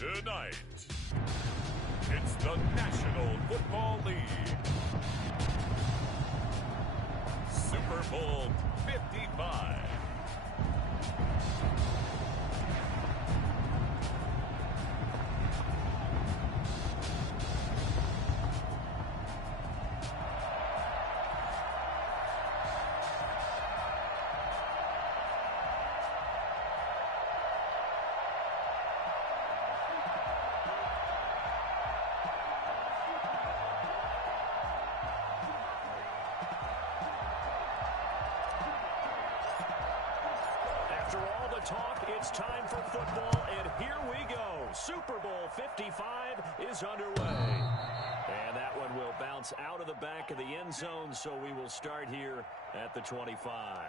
Tonight, it's the National Football League. Super Bowl 55. Talk, it's time for football, and here we go. Super Bowl 55 is underway. And that one will bounce out of the back of the end zone, so we will start here at the 25.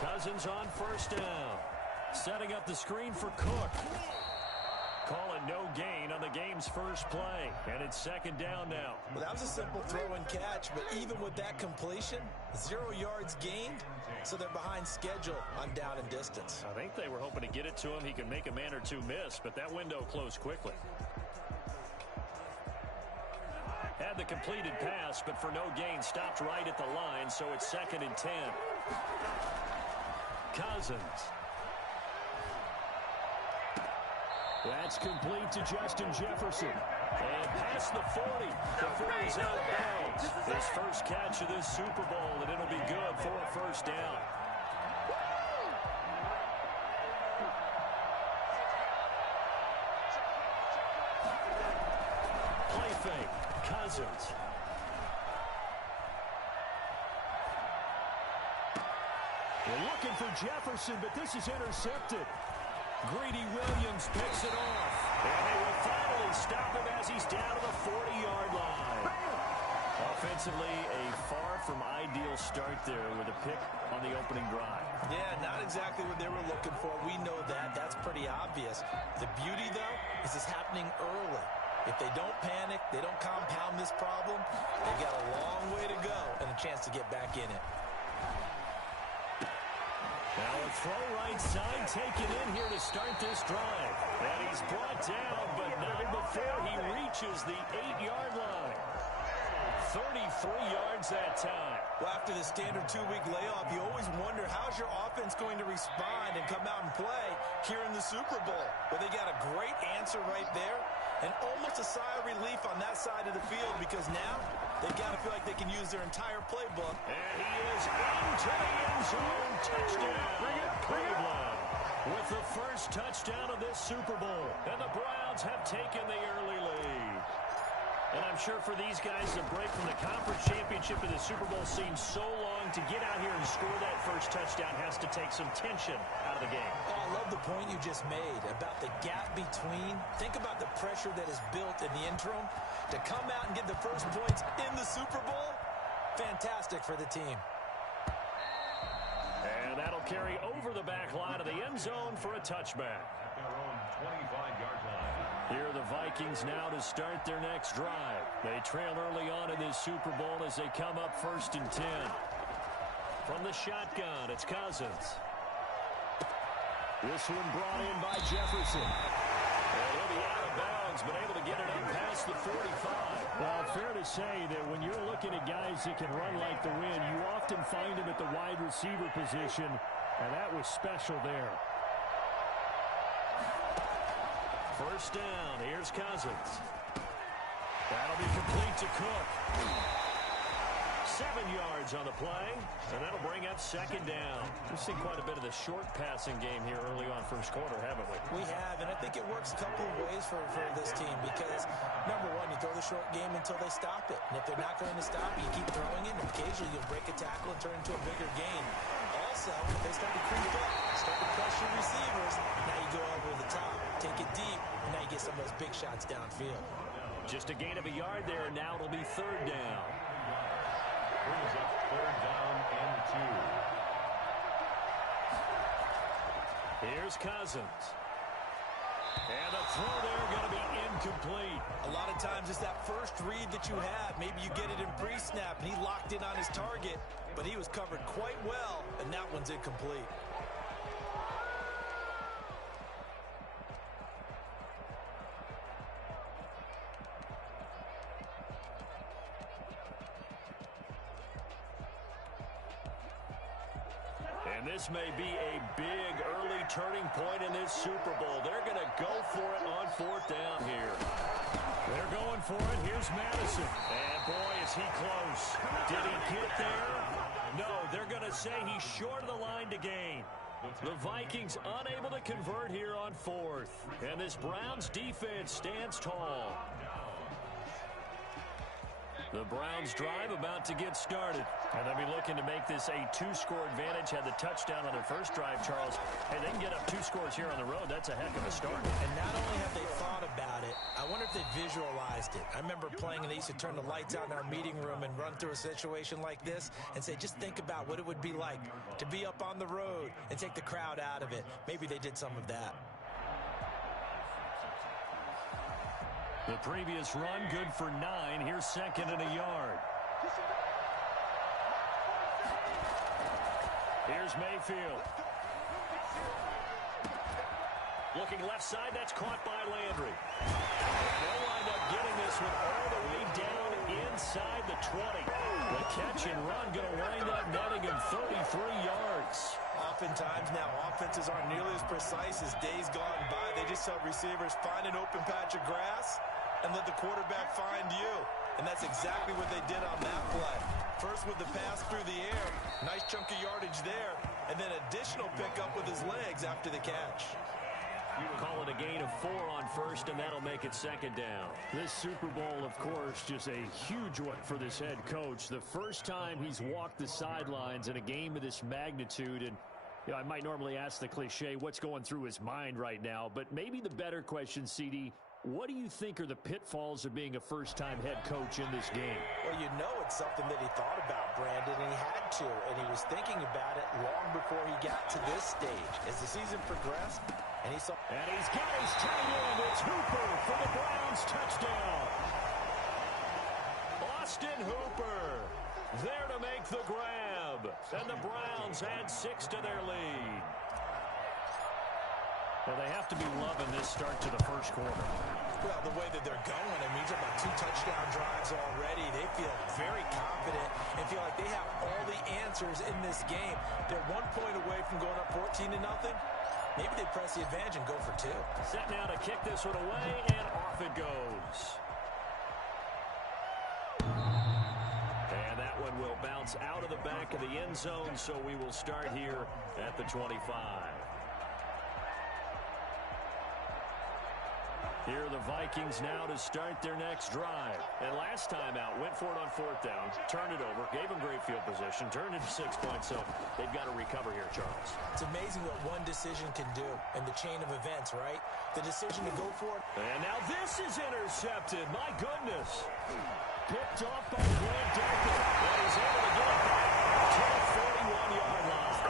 Cousins on first down. Setting up the screen for Cook. Calling no gain on the game's first play. And it's second down now. Well, that was a simple throw and catch, but even with that completion, 0 yards gained, so they're behind schedule on down and distance. I think they were hoping to get it to him. He could make a man or two miss, but that window closed quickly. Had the completed pass, but for no gain, stopped right at the line, so it's 2nd and 10. Cousins. That's complete to Justin Jefferson. And past the 40 before he's out of bounds. His first catch of this Super Bowl, and it'll be good for a first down. Play fake. Cousins. They're looking for Jefferson, but this is intercepted. Greedy Williams picks it off. And they will finally stop him as he's down to the 40-yard line. Offensively, a far from ideal start there with a pick on the opening drive. Yeah, not exactly what they were looking for. We know that. That's pretty obvious. The beauty, though, is it's happening early. If they don't panic, they don't compound this problem, they've got a long way to go and a chance to get back in it. Now a throw right side taken in here to start this drive. And he's brought down, but not before he reaches the 8-yard line. 33 yards that time. Well, after the standard 2-week layoff, you always wonder how's your offense going to respond and come out and play here in the Super Bowl. Well, they got a great answer right there and almost a sigh of relief on that side of the field because now they've got to feel like they can use their entire playbook. And he is into the end zone. Touchdown. Cleveland with the first touchdown of this Super Bowl. And the Browns have taken the early lead. And I'm sure for these guys, the break from the conference championship to the Super Bowl seems so long. To get out here and score that first touchdown has to take some tension out of the game. Oh, I love the point you just made about the gap between. Think about the pressure that is built in the interim. To come out and get the first points in the Super Bowl, fantastic for the team. And that'll carry over the back line of the end zone for a touchback. At their own 25-yard line. Here are the Vikings now to start their next drive. They trail early on in this Super Bowl as they come up 1st and 10. From the shotgun, it's Cousins. This one brought in by Jefferson. And he'll be out of bounds, but able to get it up past the 45. Well, fair to say that when you're looking at guys that can run like the wind, you often find them at the wide receiver position, and that was special there. First down, here's Cousins. That'll be complete to Cook. 7 yards on the play, and that'll bring up 2nd down. We've seen quite a bit of the short passing game here early on first quarter, haven't we? We have, and I think it works a couple of ways for this team because, number one, you throw the short game until they stop it. And if they're not going to stop it, you keep throwing it, and occasionally you'll break a tackle and turn into a bigger gain. Also, if they start to creep up, start to crush your receivers, now you go over the top, take it deep, and now you get some of those big shots downfield. Just a gain of a yard there, and now it'll be third down. Brings up third down and 2. Here's Cousins. And the throw there going to be incomplete. A lot of times it's that first read that you have. Maybe you get it in pre-snap, and he locked in on his target, but he was covered quite well, and that one's incomplete. And this may be a big early turning point in this Super Bowl. They're going to go for it on fourth down here. They're going for it. Here's Madison. And boy, is he close. Did he get there? No, they're going to say he's short of the line to gain. The Vikings unable to convert here on fourth. And this Browns defense stands tall. The Browns drive about to get started. And they'll be looking to make this a two-score advantage. Had the touchdown on their first drive, Charles. Hey, they can get up 2 scores here on the road. That's a heck of a start. And not only have they thought about it, I wonder if they visualized it. I remember playing, and they used to turn the lights out in our meeting room and run through a situation like this and say, just think about what it would be like to be up on the road and take the crowd out of it. Maybe they did some of that. The previous run, good for 9. Here's second and a yard. Here's Mayfield. Looking left side, that's caught by Landry. They'll wind up getting this one all the way down inside the 20. The catch and run going to wind up netting him 33 yards. Oftentimes now, offenses aren't nearly as precise as days gone by. They just tell receivers, find an open patch of grass and let the quarterback find you. And that's exactly what they did on that play. First with the pass through the air, nice chunk of yardage there, and then additional pickup with his legs after the catch. Call it a gain of 4 on first, and that'll make it second down. This Super Bowl, of course, just a huge one for this head coach. The first time he's walked the sidelines in a game of this magnitude, and you know, I might normally ask the cliche, what's going through his mind right now, but maybe the better question, CD, what do you think are the pitfalls of being a first-time head coach in this game? Well, you know it's something that he thought about, Brandon, and he had to, and he was thinking about it long before he got to this stage. As the season progressed, and he saw... And he's got his tight end. It's Hooper for the Browns touchdown. Austin Hooper there to make the grab. And the Browns add 6 to their lead. Well, they have to be loving this start to the first quarter. Well, the way that they're going, I mean, you're talking about 2 touchdown drives already. They feel very confident and feel like they have all the answers in this game. They're 1 point away from going up 14-0. Maybe they press the advantage and go for 2. Set now to kick this one away, and off it goes. And that one will bounce out of the back of the end zone, so we will start here at the 25. Here are the Vikings now to start their next drive. And last time out, went for it on fourth down, turned it over, gave them great field position, turned it to 6 points, so they've got to recover here, Charles. It's amazing what one decision can do in the chain of events, right? The decision to go for it. And now this is intercepted. My goodness. Picked off by Grant Delpit. And he's able to get it back to the 41-yard line.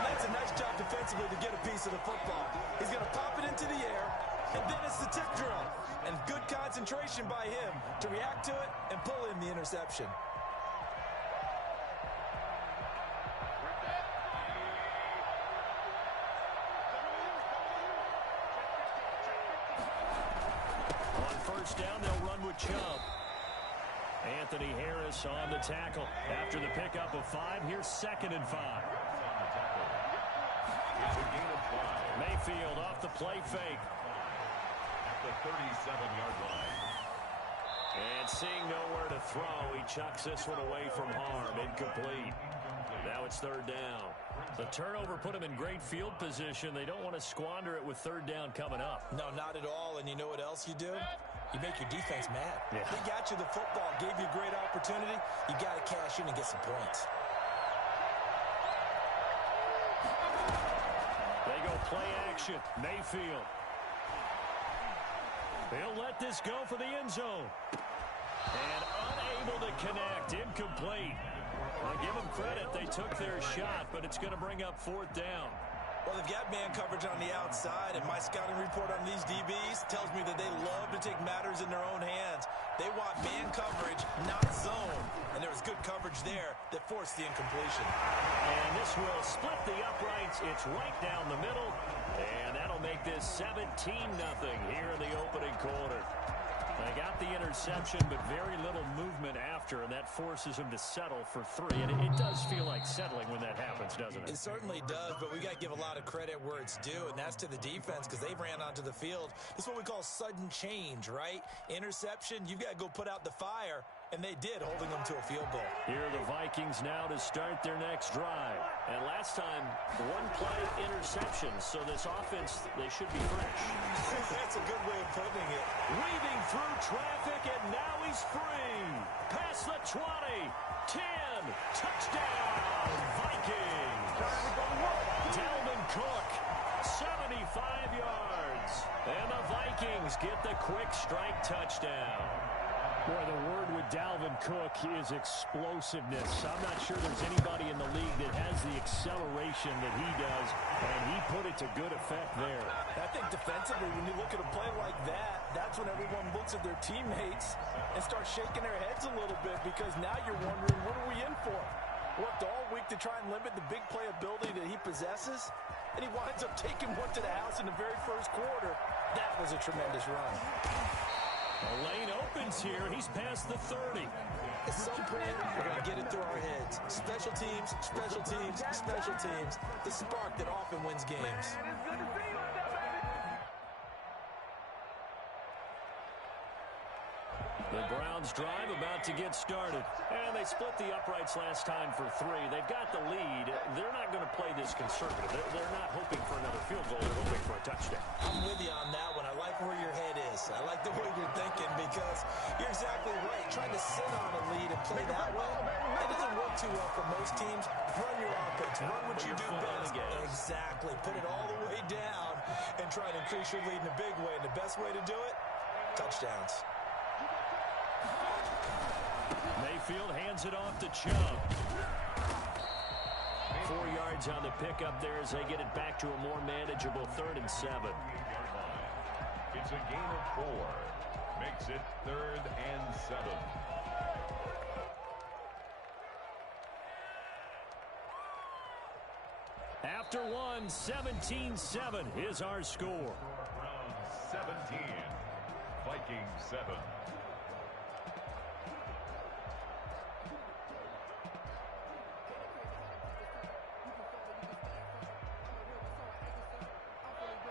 And that's a nice job defensively to get a piece of the football. He's going to pop it into the air. And then it's the tip drill. And good concentration by him to react to it and pull in the interception. On first down, they'll run with Chubb. Anthony Harris on the tackle. After the pickup of 5, here's 2nd and 5. Mayfield off the play fake. The 37-yard line. And seeing nowhere to throw, he chucks this one away from harm. Incomplete. Now it's third down. The turnover put them in great field position. They don't want to squander it with third down coming up. No, not at all. And you know what else you do? You make your defense mad. Yeah. They got you the football, gave you a great opportunity. You got to cash in and get some points. They go play action. Mayfield. He'll let this go for the end zone. And unable to connect. Incomplete. I'll give them credit. They took their shot, but it's going to bring up fourth down. Well, they've got man coverage on the outside, and my scouting report on these DBs tells me that they love to take matters in their own hands. They want man coverage, not zone. And there was good coverage there that forced the incompletion. And this will split the uprights. It's right down the middle. And that'll make this 17-0 here in the opening quarter. They got the interception, but very little movement after, and that forces them to settle for three. And it does feel like settling when that happens, doesn't it? It certainly does, but we got to give a lot of credit where it's due, and that's to the defense because they ran onto the field. This is what we call sudden change, right? Interception, you've got to go put out the fire, and they did, holding them to a field goal. Here are the Vikings now to start their next drive. And last time, one-play interception, so this offense, they should be fresh. That's a good way of putting it. Weaving through traffic, and now he's free. Past the 20, 10, touchdown, Vikings. Dalvin Cook, 75 yards. And the Vikings get the quick strike touchdown. Boy, the word with Dalvin Cook is explosiveness. I'm not sure there's anybody in the league that has the acceleration that he does, and he put it to good effect there. I think defensively, when you look at a play like that, that's when everyone looks at their teammates and starts shaking their heads a little bit because now you're wondering, what are we in for? Worked all week to try and limit the big play ability that he possesses, and he winds up taking one to the house in the very first quarter. That was a tremendous run. The lane opens here. He's past the 30. At some point, we're going to get it through our heads. Special teams, special teams, special teams. The spark that often wins games. The Browns drive about to get started. And they split the uprights last time for three. They've got the lead. They're not going to play this conservative. They're not hoping for another field goal. They're hoping for a touchdown. I'm with you on that one. I like where your head is. I like the way you're thinking because you're exactly right. Trying to sit on a lead and play that way, that doesn't work too well for most teams. Run your offense. Run what you do best. Exactly. Put it all the way down and try to increase your lead in a big way. And the best way to do it, touchdowns. Mayfield hands it off to Chubb. 4 yards on the pickup there as they get it back to a more manageable 3rd and 7. It's a gain of 4. Makes it 3rd and 7. After one, 17-7 is our score. Browns 17. Vikings 7.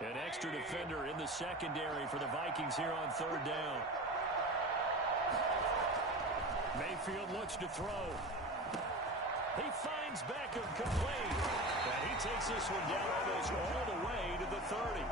An extra defender in the secondary for the Vikings here on 3rd down. Mayfield looks to throw. He finds Beckham complete. And he takes this one down almost all the way to the 30.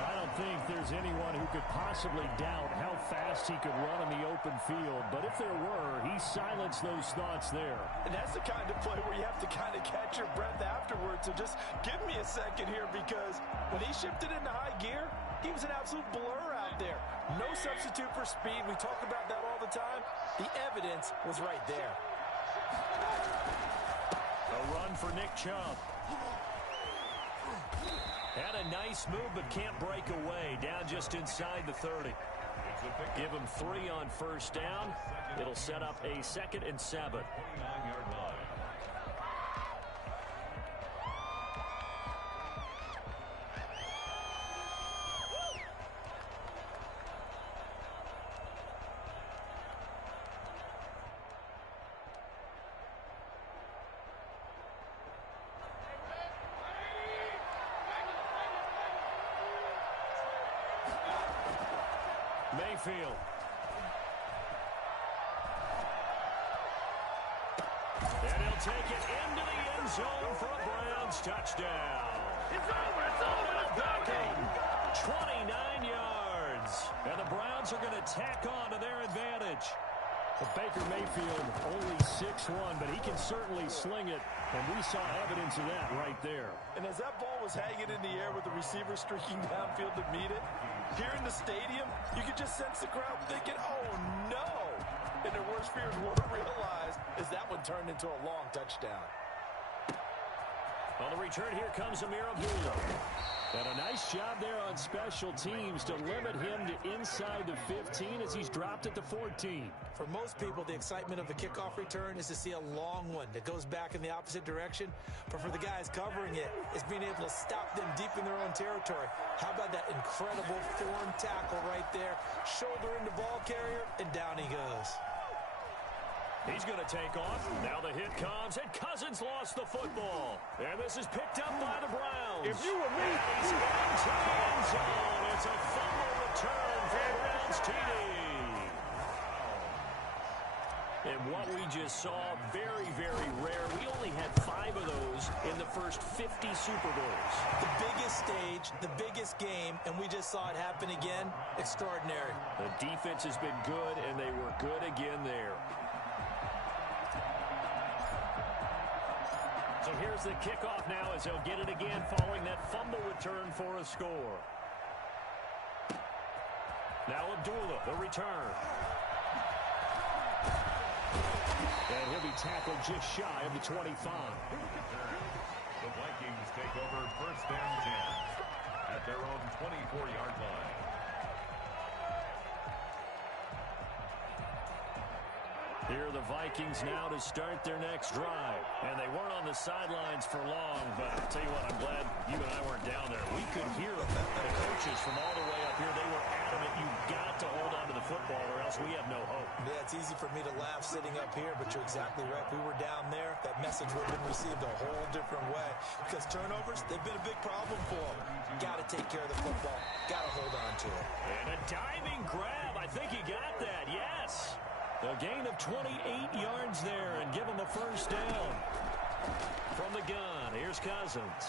I don't think there's anyone who could possibly doubt how fast he could run in the open field. But if there were, he silenced those thoughts there. And that's the kind of play where you have to kind of catch your breath afterwards. So just give me a second here because when he shifted into high gear, he was an absolute blur out there. No substitute for speed. We talk about that all the time. The evidence was right there. A run for Nick Chubb. Had a nice move, but can't break away. Down just inside the 30. Give him 3 on 1st down. It'll set up a 2nd and 7. 29-yard line. Mayfield. And he'll take it into the end zone for a Browns touchdown. It's over. It's over. Beckham, 29 yards. And the Browns are going to tack on to their advantage. Well, Baker Mayfield only 6'1", but he can certainly sling it, and we saw evidence of that right there. And as that ball was hanging in the air with the receiver streaking downfield to meet it, here in the stadium, you could just sense the crowd thinking, oh, no. And their worst fears were realized as that one turned into a long touchdown. On the return, here comes Amir Abdullah. And a nice job there on special teams to limit him to inside the 15 as he's dropped at the 14. For most people, the excitement of the kickoff return is to see a long one that goes back in the opposite direction. But for the guys covering it, it's being able to stop them deep in their own territory. How about that incredible form tackle right there? Shoulder into ball carrier, and down he goes. He's going to take off. Now the hit comes, and Cousins lost the football. And this is picked up by the Browns. If you were me, he's into the end zone. It's a fumble return for the Browns TD. And what we just saw, very, very rare. We only had 5 of those in the first 50 Super Bowls. The biggest stage, the biggest game, and we just saw it happen again. Extraordinary. The defense has been good, and they were good again there. So here's the kickoff now as they'll get it again following that fumble return for a score. Now Abdullah, the return. And he'll be tackled just shy of the 25. The Vikings take over first and 10 at their own 24-yard line. Here are the Vikings now to start their next drive. And they weren't on the sidelines for long, but I'll tell you what, I'm glad you and I weren't down there. We could hear the coaches from all the way up here. They were adamant, you've got to hold on to the football or else we have no hope. Yeah, it's easy for me to laugh sitting up here, but you're exactly right. We were down there. That message would have been received a whole different way. Because turnovers, they've been a big problem for them. Got to take care of the football. Got to hold on to it. And a diving grab. I think he got that, yes. A gain of 28 yards there and give him a first down. From the gun, here's Cousins.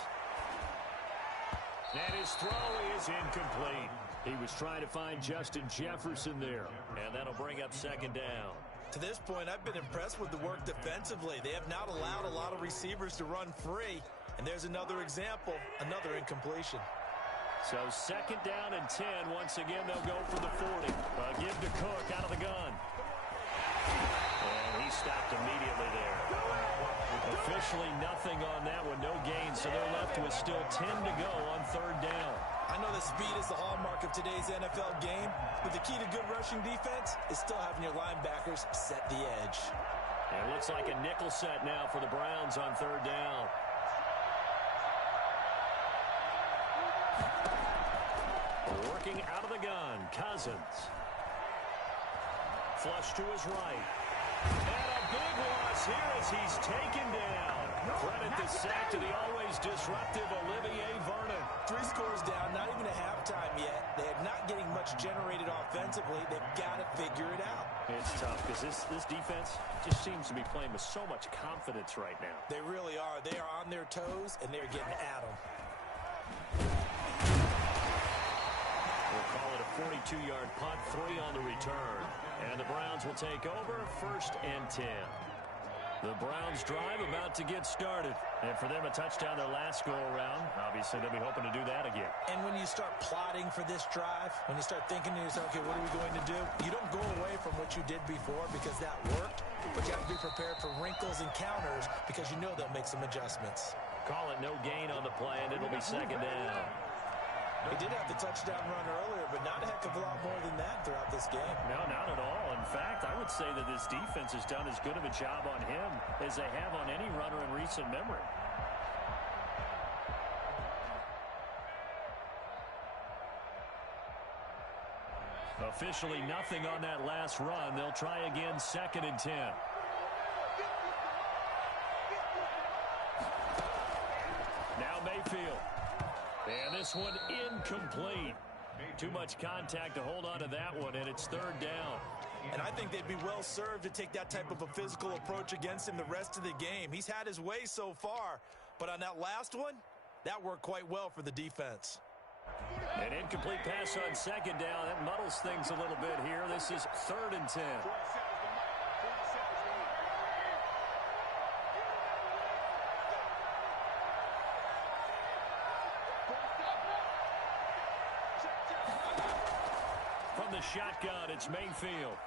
And his throw is incomplete. He was trying to find Justin Jefferson there. And that'll bring up second down. To this point, I've been impressed with the work defensively. They have not allowed a lot of receivers to run free. And there's another example, another incompletion. So second down and 10. Once again, they'll go for the 40. Give to Cook out of the gun. And he stopped immediately there. Officially nothing on that one, no gain, so they're left with still 10 to go on third down. I know the speed is the hallmark of today's NFL game, but the key to good rushing defense is still having your linebackers set the edge. And it looks like a nickel set now for the Browns on third down. Working out of the gun, Cousins. Flush to his right. And a big loss here as he's taken down. Credit the sack to the always disruptive Olivier Vernon. 3 scores down, not even a halftime yet. They are not getting much generated offensively. They've got to figure it out. It's tough because this defense just seems to be playing with so much confidence right now. They really are. They are on their toes, and they're getting at them. We'll call it a 42-yard punt, 3 on the return. And the Browns will take over first and 10. The Browns drive about to get started. And for them, a touchdown their last go-around. Obviously, they'll be hoping to do that again. And when you start plotting for this drive, when you start thinking to yourself, okay, what are we going to do? You don't go away from what you did before because that worked. But you have to be prepared for wrinkles and counters because you know they'll make some adjustments. Call it no gain on the play, and it'll be second down. He did have the touchdown run earlier, but not a heck of a lot more than that throughout this game. No, not at all. In fact, I would say that this defense has done as good of a job on him as they have on any runner in recent memory. Officially nothing on that last run. They'll try again, second and 10. Now Mayfield. And this one incomplete. Too much contact to hold on to that one, and it's third down. And I think they'd be well served to take that type of a physical approach against him the rest of the game. He's had his way so far, but on that last one, that worked quite well for the defense. An incomplete pass on second down. That muddles things a little bit here. This is 3rd and 10. From the shotgun, it's Mayfield.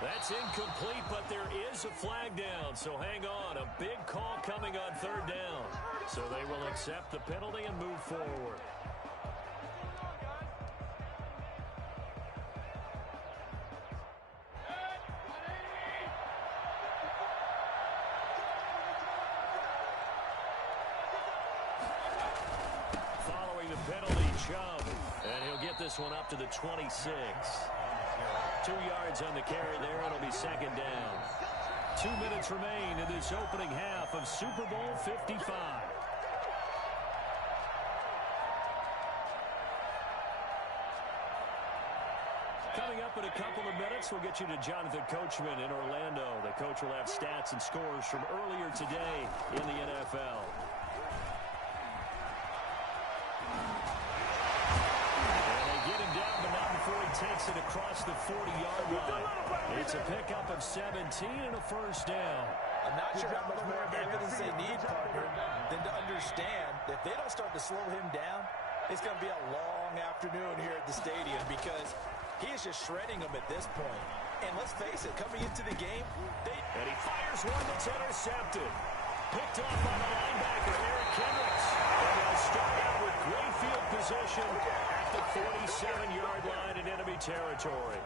That's incomplete, but there is a flag down, so hang on. A big call coming on 3rd down. So they will accept the penalty and move forward. Following the penalty, Chubb. And he'll get this one up to the 26. 2 yards on the carry there. It'll be 2nd down. 2 minutes remain in this opening half of Super Bowl 55. Coming up in a couple of minutes, we'll get you to Jonathan Coachman in Orlando. The coach will have stats and scores from earlier today in the NFL. Takes it across the 40-yard line. It's a pickup of 17 and a 1st down. I'm not sure how much more evidence they need, partner, than to understand that if they don't start to slow him down, it's going to be a long afternoon here at the stadium because he is just shredding them at this point. And let's face it, coming into the game, and he fires one that's intercepted. Picked off by the linebacker, Eric Kendricks. And they'll start out with great field position at the 47-yard line in enemy territory.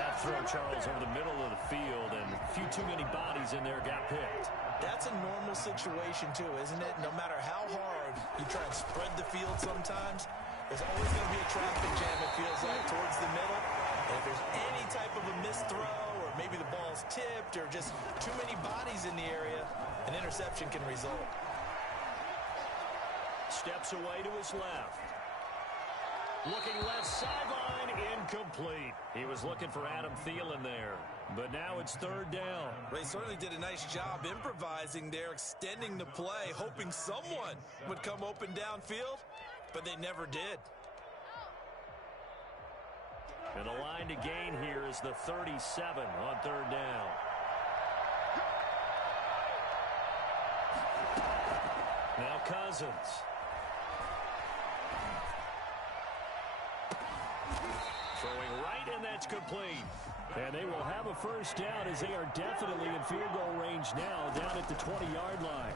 That throw, Charles, over the middle of the field, and a few too many bodies in there got picked. That's a normal situation, too, isn't it? No matter how hard you try and spread the field sometimes, there's always going to be a traffic jam, it feels like, towards the middle. And if there's any type of a missed throw, or maybe the ball's tipped, or just too many bodies in the area, an interception can result. Steps away to his left. Looking left sideline, incomplete. He was looking for Adam Thielen there, but now it's 3rd down. They certainly did a nice job improvising there, extending the play, hoping someone would come open downfield, but they never did. And the line to gain here is the 37 on 3rd down. Now Cousins. Throwing right, and that's complete. And they will have a 1st down as they are definitely in field goal range now down at the 20-yard line.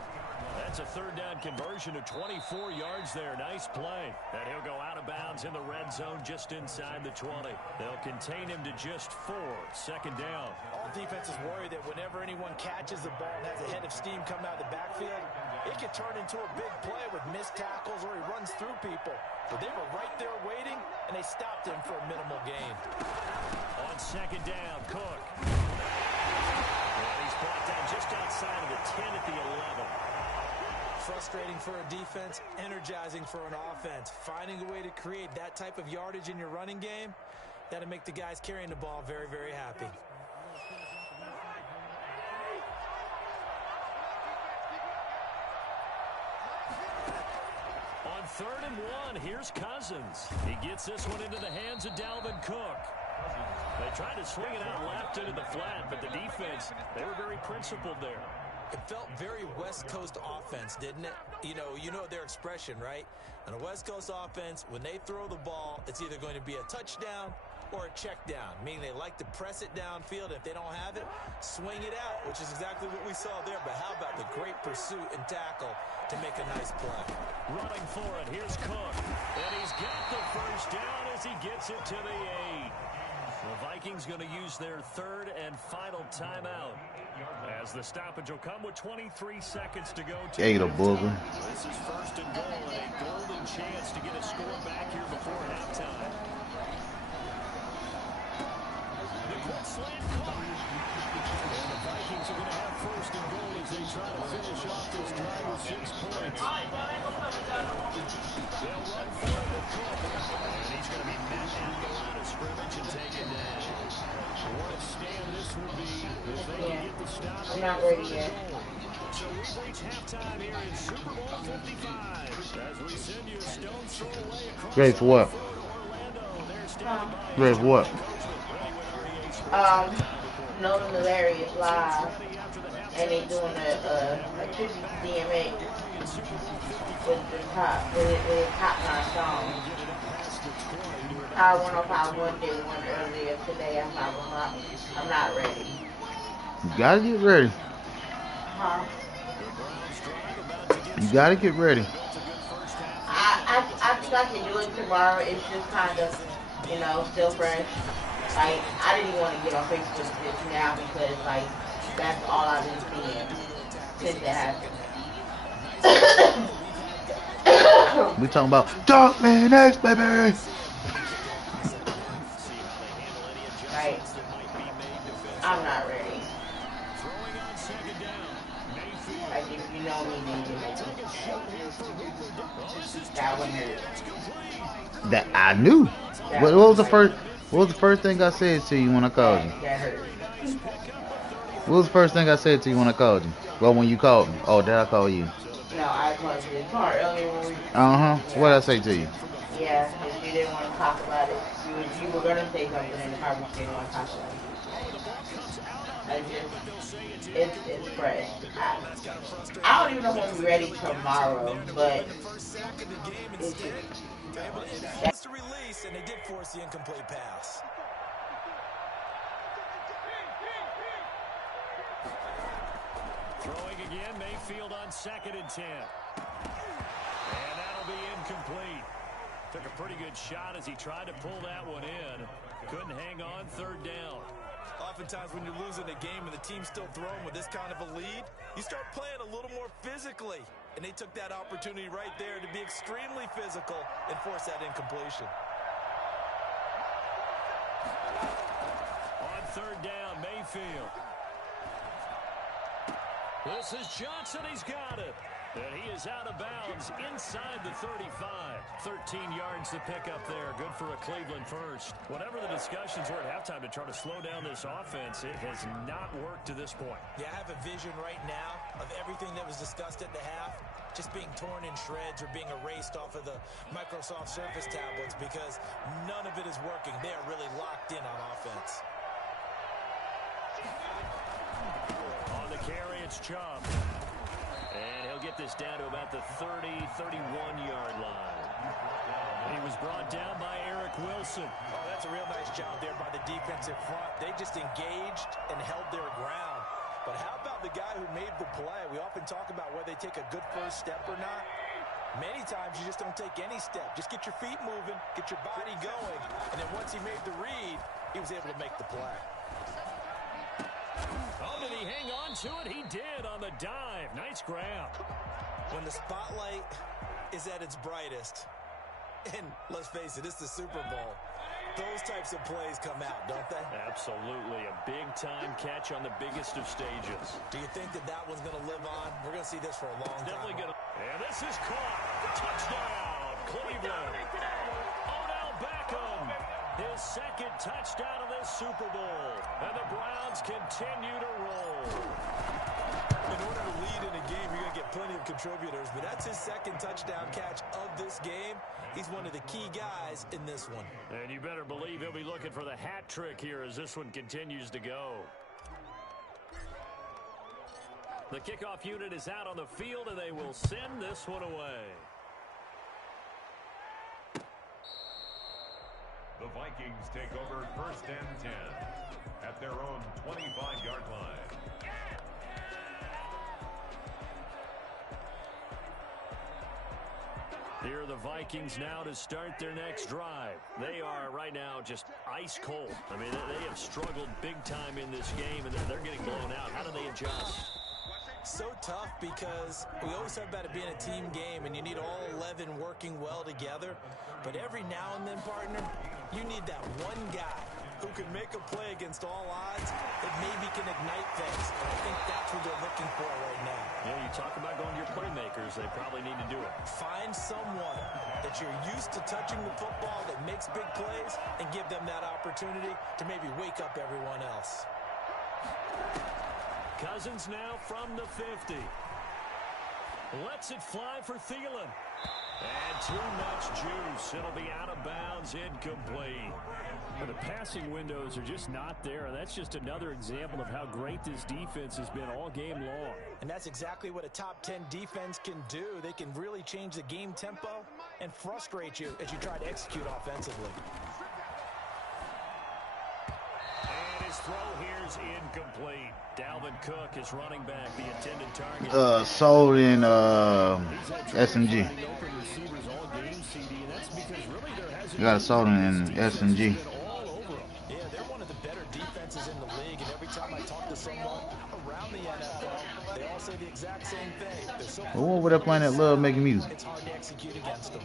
That's a 3rd down conversion of 24 yards there. Nice play. And he'll go out of bounds in the red zone just inside the 20. They'll contain him to just 4. 2nd down. all defenses worry that whenever anyone catches the ball and has a head of steam coming out of the backfield, it can turn into a big play with missed tackles or he runs through people. But they were right there waiting, and they stopped him for a minimal gain. On 2nd down, Cook. And he's brought down just outside of the 10 at the 11. Frustrating for a defense, energizing for an offense. Finding a way to create that type of yardage in your running game, that'll make the guys carrying the ball very, very happy. On 3rd and 1, here's Cousins. He gets this one into the hands of Dalvin Cook. They tried to swing it out left into the flat, but the defense, they were very principled there. It felt very West Coast offense, didn't it? You know their expression, right? On a West Coast offense, when they throw the ball, it's either going to be a touchdown or a check down, meaning they like to press it downfield. If they don't have it, swing it out, which is exactly what we saw there. But how about the great pursuit and tackle to make a nice play? Running for it, here's Cook. And he's got the 1st down as he gets it to the 8. The Vikings going to use their 3rd and final timeout, as the stoppage will come with 23 seconds to go. Gator booger. This is 1st and goal, and a golden chance to get a score back here before halftime. The quick slant caught. And the Vikings are going to have 1st and goal as they try to finish off this drive with 6 points. They'll run for it with Cook. And he's going to be met at the line of scrimmage. not ready yet. So we've reached halftime here in Super Bowl 55. As we send you a stone's throw away across Ready for what? Orlando. They're standing by. Ready for what? Nolan Larry is live, and they doing a tribute to DMX with his top 9 songs. I 105.1 did one earlier today. I'm not ready. You gotta get ready. Huh? You gotta get ready. I think I can do it tomorrow. It's just kind of, still fresh. Like, I didn't even want to get on Facebook just now because, like, that's all I've been seeing since it happened. We talking about Darkman X, baby. Right. I'm not ready. Like, if you know me, then you know that one hurt. That I knew. What was the first? What was the first thing I said to you when I called you? That hurt. What was the first thing I said to you when I called you? Well, when you called me. Oh, did I call you? No, I called you earlier when we... Uh-huh. What did I say to you? Yeah, if you didn't want to talk about it. You were going to say something and probably didn't want to talk about it. It's fresh. I don't even know if we'll be ready tomorrow, but... It's the release, and they did force the incomplete pass. Throwing again, Mayfield on 2nd and 10. And that'll be incomplete. Took a pretty good shot as he tried to pull that one in. Couldn't hang on 3rd down. Oftentimes when you're losing a game and the team's still throwing with this kind of a lead, you start playing a little more physically. And they took that opportunity right there to be extremely physical and force that incompletion. On 3rd down, Mayfield. This is Johnson. He's got it. And he is out of bounds inside the 35. 13 yards to pick up there. Good for a Cleveland first. Whatever the discussions were at halftime to try to slow down this offense, it has not worked to this point. Yeah, I have a vision right now of everything that was discussed at the half just being torn in shreds or being erased off of the Microsoft Surface tablets because none of it is working. They are really locked in on offense. On the carry, it's Chubb. And he'll get this down to about the 30, 31-yard line. He was brought down by Eric Wilson. Oh, that's a real nice job there by the defensive front. They just engaged and held their ground. But how about the guy who made the play? We often talk about whether they take a good first step or not. Many times you just don't take any step. Just get your feet moving, get your body going. And then once he made the read, he was able to make the play. Oh, did he hang on to it? He did on the dive. Nice grab. When the spotlight is at its brightest, and let's face it, it's the Super Bowl, those types of plays come out, don't they? Absolutely. A big-time catch on the biggest of stages. Do you think that that one's going to live on? We're going to see this for a long time. Definitely going to. And this is caught. Touchdown, Cleveland. Odell Beckham. His 2nd touchdown of this Super Bowl. And the Browns continue to roll. In order to lead in a game, you're going to get plenty of contributors, but that's his 2nd touchdown catch of this game. He's one of the key guys in this one. And you better believe he'll be looking for the hat trick here as this one continues to go. The kickoff unit is out on the field, and they will send this one away. The Vikings take over 1st and 10 at their own 25-yard line. Here are the Vikings now to start their next drive. They are right now just ice cold. I mean, they have struggled big time in this game, and they're getting blown out. How do they adjust? So tough because we always talk about it being a team game and you need all 11 working well together. But every now and then, partner, you need that one guy who can make a play against all odds that maybe can ignite things. And I think that's what they're looking for right now. Yeah, you talk about going to your playmakers. They probably need to do it. Find someone that you're used to touching the football that makes big plays and give them that opportunity to maybe wake up everyone else. Cousins now from the 50. Lets it fly for Thielen. And too much juice. It'll be out of bounds, incomplete. Well, the passing windows are just not there. That's just another example of how great this defense has been all game long. And that's exactly what a top 10 defense can do. They can really change the game tempo and frustrate you as you try to execute offensively. And his throw here's incomplete. Dalvin Cook is running back, the intended target. Sold in SMG. You got a sold in SMG. Yeah, they're one of the better defenses in the league, and every time I talk to someone around the NFL, they all say the exact same thing. They're so Who over there playing that love making music? it's hard to execute against them.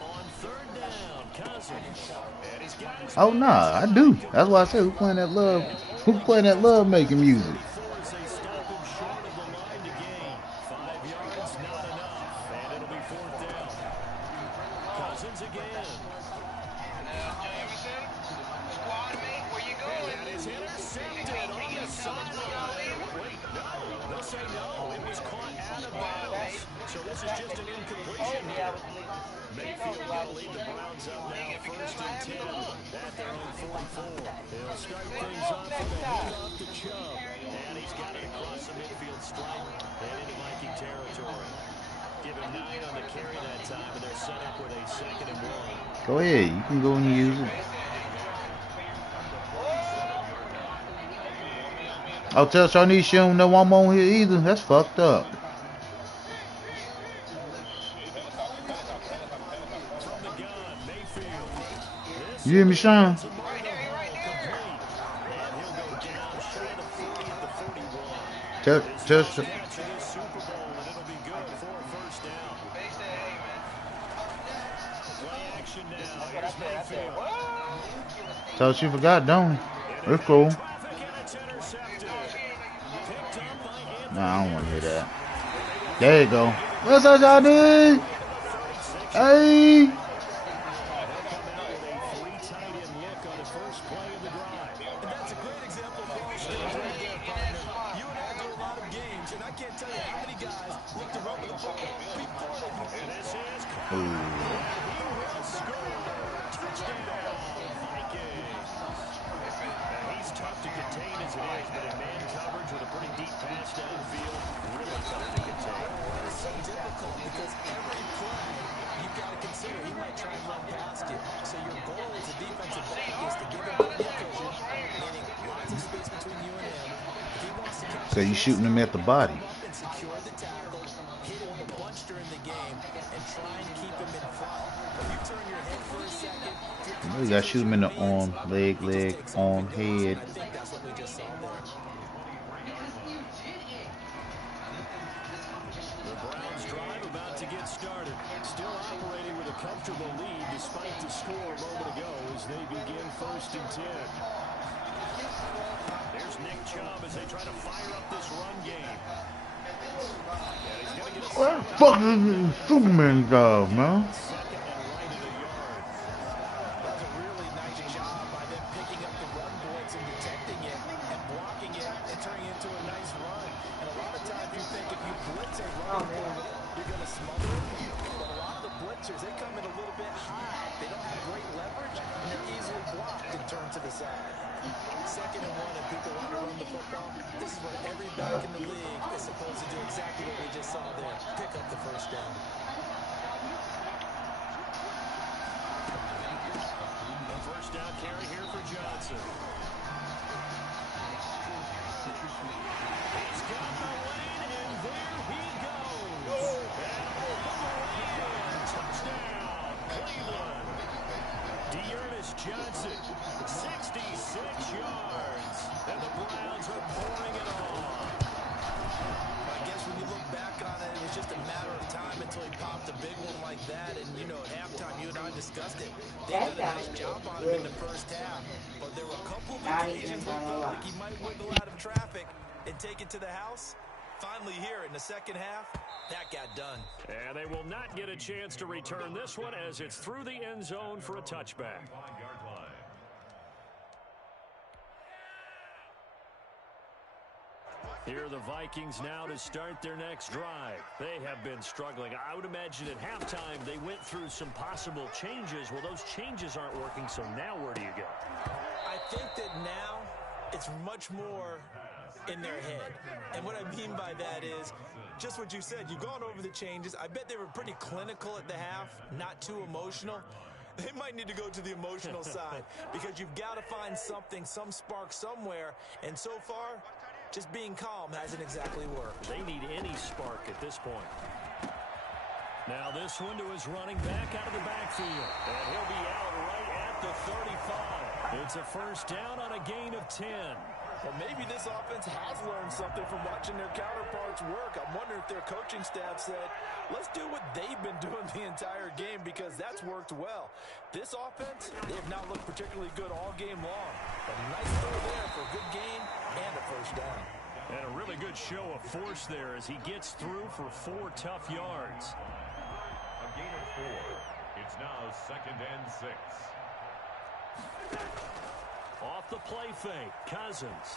On third down, Cousins. And he's got his Oh nah, I do. That's why I said who playing that love? Who playing that love making music? As they stop him short of the line to gain. 5 yards, not enough. And it'll be fourth down. Cousins again. That is intercepted on the sideline. Wait, no. They'll say no. It was caught out of bounds. So this is just an incompletion here. Mayfield going to lead the Browns up now, first and 10 at their own 44. He'll start things off with a handoff to Chubb. And he's got it across the midfield stripe and into Viking territory. Give him 9 on the carry that time, and they're set up with a 2nd and 1. Go ahead, you can go and use it. I'll tell Shawnee she don't know I'm on here either. That's fucked up. You hear me, Sean? Tell she forgot, don't he? It's cool. Nah, I don't want to hear that. There you go. What's up, Johnny? Hey! So you shooting him at the body. You gotta shoot him in the arm, leg, arm, head. Comfortable lead despite the score a moment ago as they begin first and 10. There's Nick Chubb as they try to fire up this run game. Where the fuck is Superman go, man? That's a really nice job by them picking up the run blitz and detecting it and blocking it and turning it into a nice run. And a lot of times you think if you blitz a run, you're going to smother it. But a lot of the blitzers, they come in a little bit high. They don't have great leverage, and they're easily blocked and turned to the side. 2nd and 1, and people want to run the football. This is what every back in the league is supposed to do, exactly what we just saw there. Pick up the first down. The first down carry here for Johnson. He's got the lane, and there he goes. Touchdown, Cleveland. Dearness Johnson, 66 yards, and the Browns are pouring it on. I guess when you look back on it, it was just a matter of time until he popped a big one like that. And, you know, at halftime, you and I discussed it. They did a nice job on him in the first half. But there were a couple of occasions where it felt like he might wiggle out of traffic and take it to the house. Finally here in the second half, that got done. And they will not get a chance to return this one as it's through the end zone for a touchback. Here are the Vikings now to start their next drive. They have been struggling. I would imagine at halftime they went through some possible changes. Well, those changes aren't working, so now where do you go? I think that now it's much more in their head. And what I mean by that is just what you said. You've gone over the changes. I bet they were pretty clinical at the half, not too emotional. They might need to go to the emotional side because you've got to find something, some spark somewhere. And so far, just being calm hasn't exactly worked. They need any spark at this point. Now this one to his running back out of the backfield. And he'll be out right at the 35. It's a first down on a gain of 10. Well, maybe this offense has learned something from watching their counterparts work. I'm wondering if their coaching staff said, let's do what they've been doing the entire game because that's worked well. This offense, they have not looked particularly good all game long. A nice throw there for a good gain and a first down. And a really good show of force there as he gets through for 4 tough yards. A gain of 4. It's now 2nd and 6. Off the play fake, Cousins.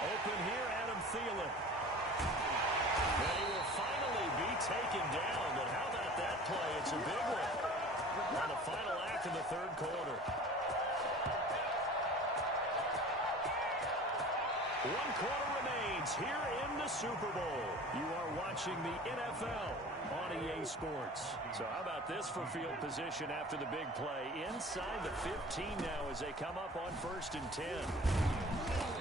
Open here, Adam Thielen. And he will finally be taken down. But how about that play? It's a big one. On the final act of the third quarter. 1 quarter remains here in the Super Bowl. You are watching the NFL on EA Sports. So how about this for field position after the big play? Inside the 15 now as they come up on 1st and 10.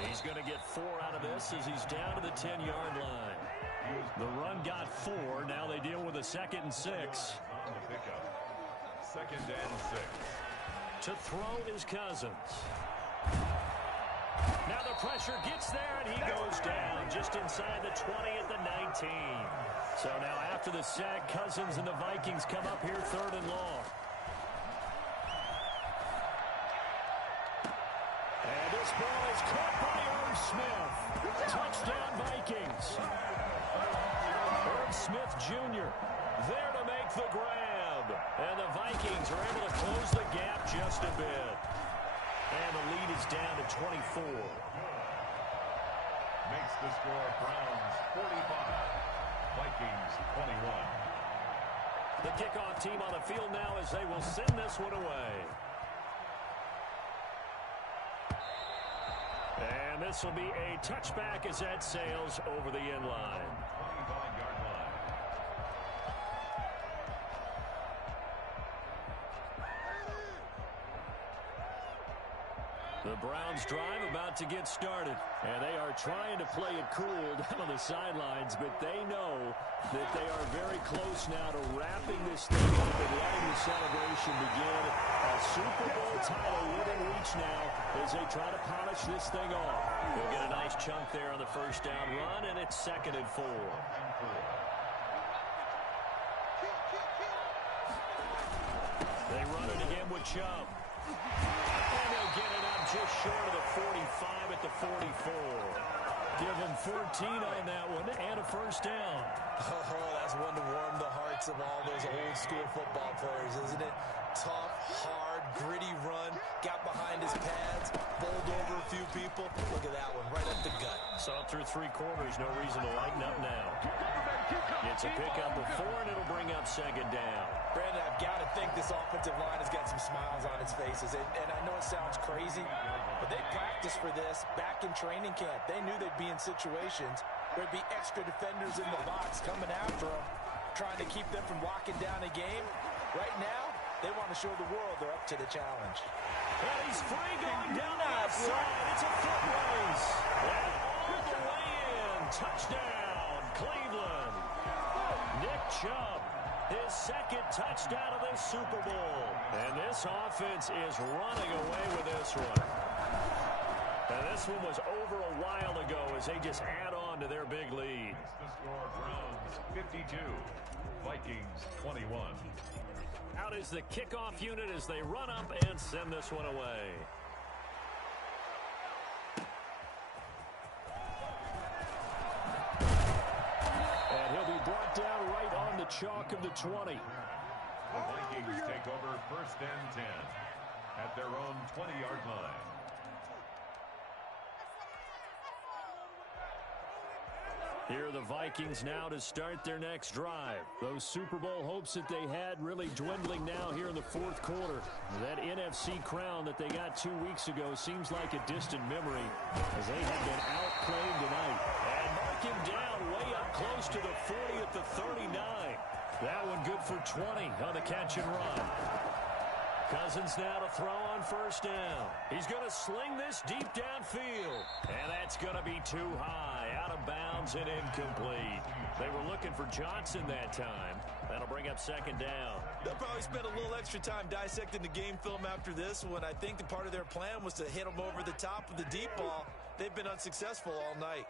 He's going to get 4 out of this as he's down to the 10-yard line. The run got 4. Now they deal with a 2nd and 6. On the pickup. 2nd and 6. To throw is Cousins. Now the pressure gets there, and he goes down just inside the 20 at the 19. So now after the sack, Cousins and the Vikings come up here 3rd and long. And this ball is caught by Irv Smith. Touchdown Vikings. Irv Smith Jr. there to make the grab. And the Vikings are able to close the gap just a bit. And the lead is down to 24. Makes the score Browns 45. Vikings 21. The kickoff team on the field now as they will send this one away. And this will be a touchback as that sails over the end line. 25-yard line. The Browns drive about to get started, and they are trying to play it cool down on the sidelines, but they know that they are very close now to wrapping this thing up and letting the celebration begin. A Super Bowl title within reach now as they try to polish this thing off. They'll get a nice chunk there on the first down run, and it's 2nd and 4. They run it again with Chubb. And they'll get it up just short of the 45 at the 44. Give them 14 on that one and a first down. Oh, that's one to warm the hearts of all those old school football players, isn't it? Tough, hard, gritty run, got behind his pads, bowled over a few people. Look at that one, right up the gut. Saw through 3 quarters, no reason to lighten up now. It's a pickup of 4, and it'll bring up 2nd down. Brandon, I've got to think this offensive line has got some smiles on its faces. And I know it sounds crazy, but they practiced for this back in training camp. They knew they'd be in situations where there'd be extra defenders in the box coming after them, trying to keep them from locking down a game. Right now, they want to show the world they're up to the challenge. And he's free going down the outside. It's a foot race. And all the way in. Touchdown, Cleveland. Nick Chubb, his 2nd touchdown of this Super Bowl. And this offense is running away with this one. And this one was over a while ago as they just add on to their big lead. The score Browns 52. Vikings 21. Out is the kickoff unit as they run up and send this one away. And he'll be brought down right on the chalk of the 20. The Vikings take over 1st and 10 at their own 20-yard line. Here are the Vikings now to start their next drive. Those Super Bowl hopes that they had really dwindling now here in the fourth quarter. That NFC crown that they got 2 weeks ago seems like a distant memory as they have been outplayed tonight. And mark him down way up close to the 40 at the 39. That one good for 20 on the catch and run. Cousins now to throw on first down. He's going to sling this deep downfield. And that's going to be too high. Out of bounds and incomplete. They were looking for Johnson that time. That'll bring up second down. They'll probably spend a little extra time dissecting the game film after this one. I think the part of their plan was to hit them over the top of the deep ball. They've been unsuccessful all night.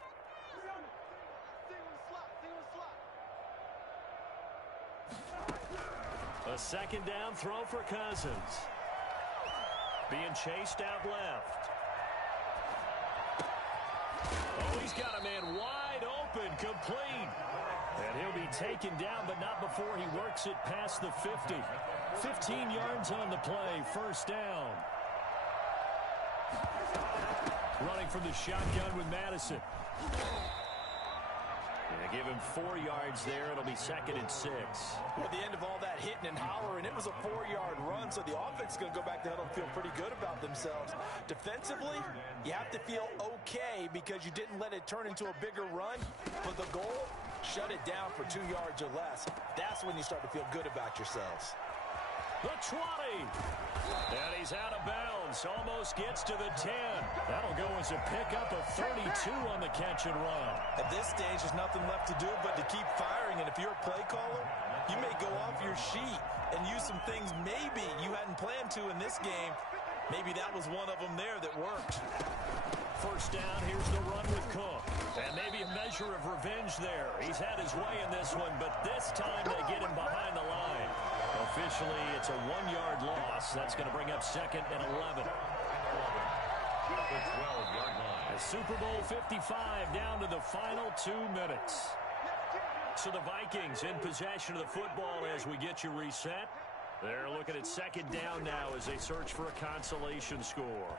A second down throw for Cousins. Being chased out left. Oh, he's got a man wide open, complete. And he'll be taken down, but not before he works it past the 50. 15 yards on the play, first down. Running from the shotgun with Madison. They give him 4 yards there. It'll be second and 6. At the end of all that hitting and hollering, it was a 4-yard run, so the offense is going to go back to huddle and feel pretty good about themselves. Defensively, you have to feel okay because you didn't let it turn into a bigger run. But the goal, shut it down for 2 yards or less. That's when you start to feel good about yourselves. The 20. And he's out of bounds. Almost gets to the 10. That'll go as a pickup of 32 on the catch and run. At this stage, there's nothing left to do but to keep firing. And if you're a play caller, you may go off your sheet and use some things maybe you hadn't planned to in this game. Maybe that was one of them there that worked. First down, here's the run with Cook. And maybe a measure of revenge there. He's had his way in this one, but this time they get him behind the line. Officially, it's a 1-yard loss. That's going to bring up second and 11. The 12-yard line. The Super Bowl 55 down to the final 2 minutes. So the Vikings in possession of the football as we get you reset. They're looking at second down now as they search for a consolation score.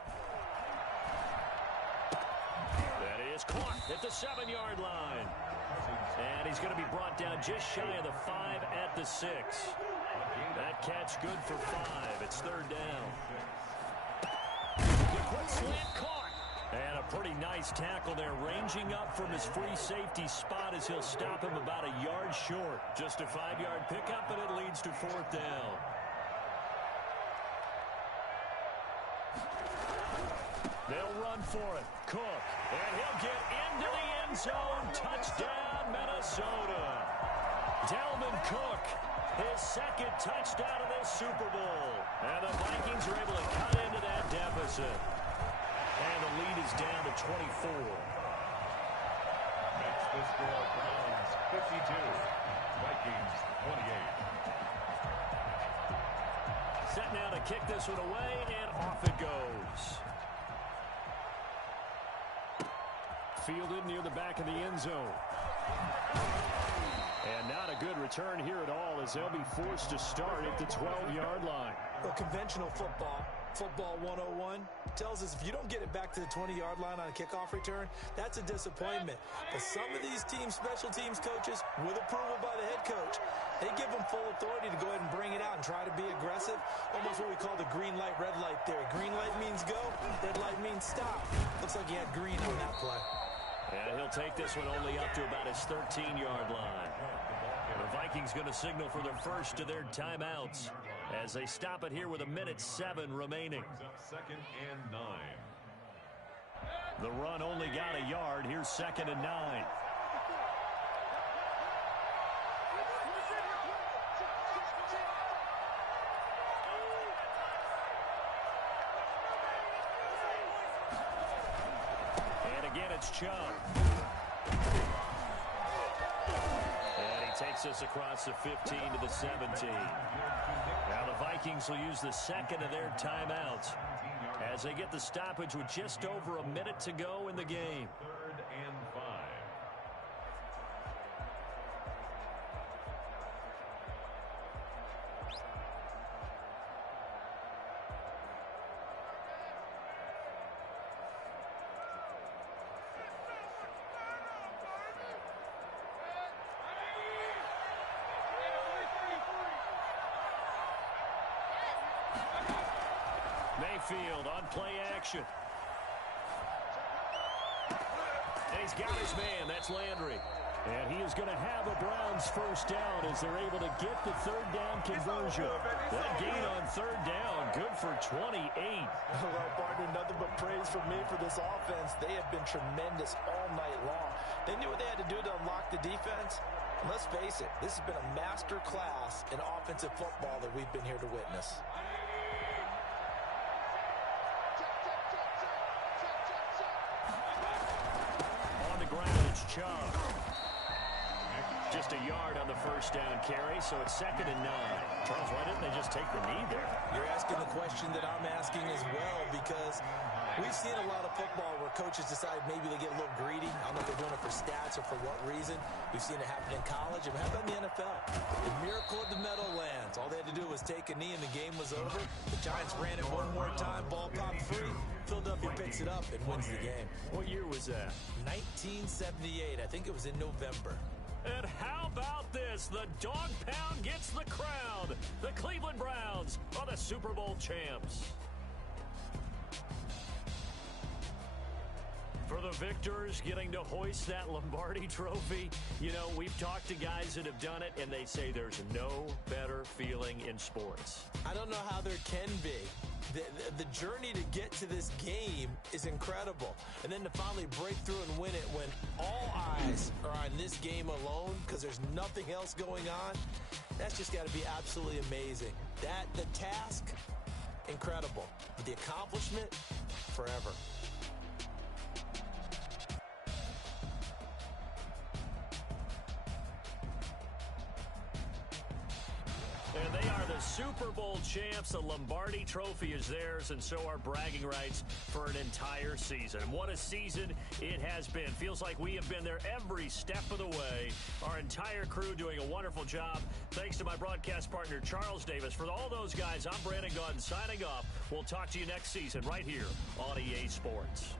That is caught at the 7-yard line. And he's going to be brought down just shy of the 5 at the 6. That catch good for 5. It's third down. The quick slant caught. And a pretty nice tackle there, ranging up from his free safety spot as he'll stop him about a yard short. Just a 5-yard pickup, and it leads to fourth down. They'll run for it. Cook. And he'll get into the end zone. Touchdown, Minnesota. Dalvin Cook, his second touchdown of this Super Bowl. And the Vikings are able to cut into that deficit. And the lead is down to 24. Makes the score Browns 52. Vikings 28. Set now to kick this one away, and off it goes. Fielded near the back of the end zone. And not a good return here at all as they'll be forced to start at the 12-yard line. Well, conventional football 101, tells us if you don't get it back to the 20-yard line on a kickoff return, that's a disappointment. But some of these teams, special teams coaches, with approval by the head coach, they give them full authority to go ahead and bring it out and try to be aggressive. Almost what we call the green light, red light theory. Green light means go, red light means stop. Looks like he had green on that play. And he'll take this one only up to about his 13-yard line. The Vikings going to signal for their first of their timeouts as they stop it here with 1:07 remaining. Second and 9. The run only got a yard. Here's second and 9. And again, it's Chubb. Takes us across the 15 to the 17. Now the Vikings will use the second of their timeouts as they get the stoppage with just over a minute to go in the game. Third and 5. Mayfield on play action. And he's got his man. That's Landry. And he is going to have a Browns first down as they're able to get the third down conversion. That gain on third down, good for 28. Well, partner, nothing but praise from me for this offense. They have been tremendous all night long. They knew what they had to do to unlock the defense. And let's face it, this has been a master class in offensive football that we've been here to witness. On the ground, it's Chubb. Just a yard on the first down carry, so it's 2nd and 9. Charles, why didn't they just take the knee there? You're asking the question that I'm asking as well, because we've seen a lot of football where coaches decide maybe they get a little greedy. I don't know if they're doing it for stats or for what reason. We've seen it happen in college. And how about in the NFL? The miracle of the Meadowlands. All they had to do was take a knee and the game was over. The Giants ran it one more time, ball popped free. Philadelphia picks it up and wins the game. What year was that? 1978. I think it was in November. And how about this? The dog pound gets the crown. The Cleveland Browns are the Super Bowl champs. For the victors, getting to hoist that Lombardi trophy, you know, we've talked to guys that have done it, and they say there's no better feeling in sports. I don't know how there can be. The journey to get to this game is incredible. And then to finally break through and win it when all eyes are on this game alone because there's nothing else going on, that's just got to be absolutely amazing. The task, incredible. But the accomplishment, forever. And they are the Super Bowl champs. The Lombardi trophy is theirs, and so are bragging rights for an entire season. And what a season it has been. Feels like we have been there every step of the way. Our entire crew doing a wonderful job. Thanks to my broadcast partner, Charles Davis. For all those guys, I'm Brandon Gaudin signing off. We'll talk to you next season right here on EA Sports.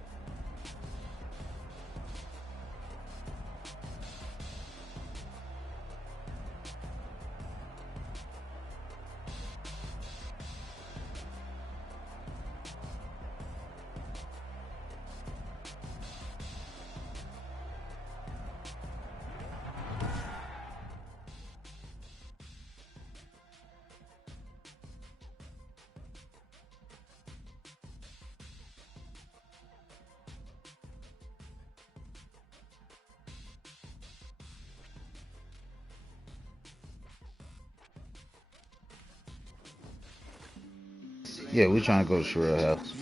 Yeah, we're trying to go to Sherrill House.